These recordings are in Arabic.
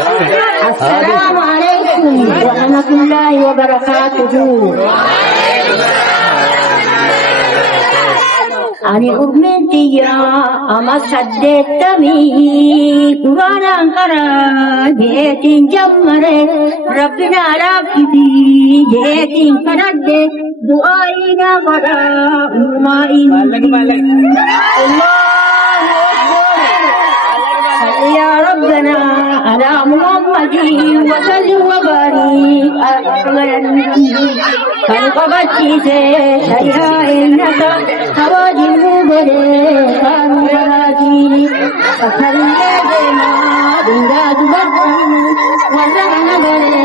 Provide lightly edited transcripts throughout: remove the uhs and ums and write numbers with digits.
السلام عليكم ورحمة الله وبركاته. أنا أؤمن يا أما صدقتني قرآن أنكرا جيتين جمرة ربنا ربي جيتين كناد دعائنا بڑا أمائي يا ربنا على محمد وسلم وبارك على النبي فالقبتي شيئا إنك حواجب بره كانوا براجيني فسلمنا بنداد بدر ورحنا بره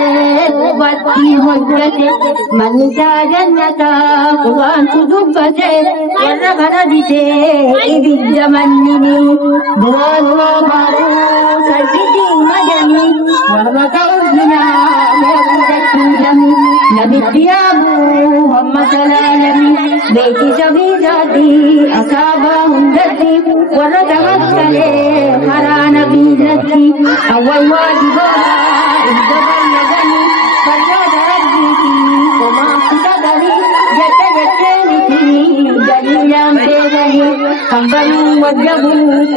وبدي مجرته من جا جنة قرآن تدبته ورحنا بته إبد منني دوان ومارو سجدي مجني ورمكوزنا مردت جمي نبي أبو محمد العالمين بيتي سبيزاتي أصابه هندتي ورتمثل على نبي ذاتي أول واجبها إذا بلغني فليد ربي وما قدرني جتني دليلا بيدني قنبل وجهه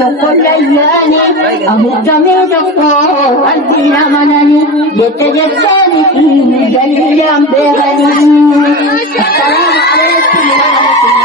وكل أياني أمرتني دفع قلبي لمنني يتجسني دليلا بيدني. السلام عليكم ورحمة الله.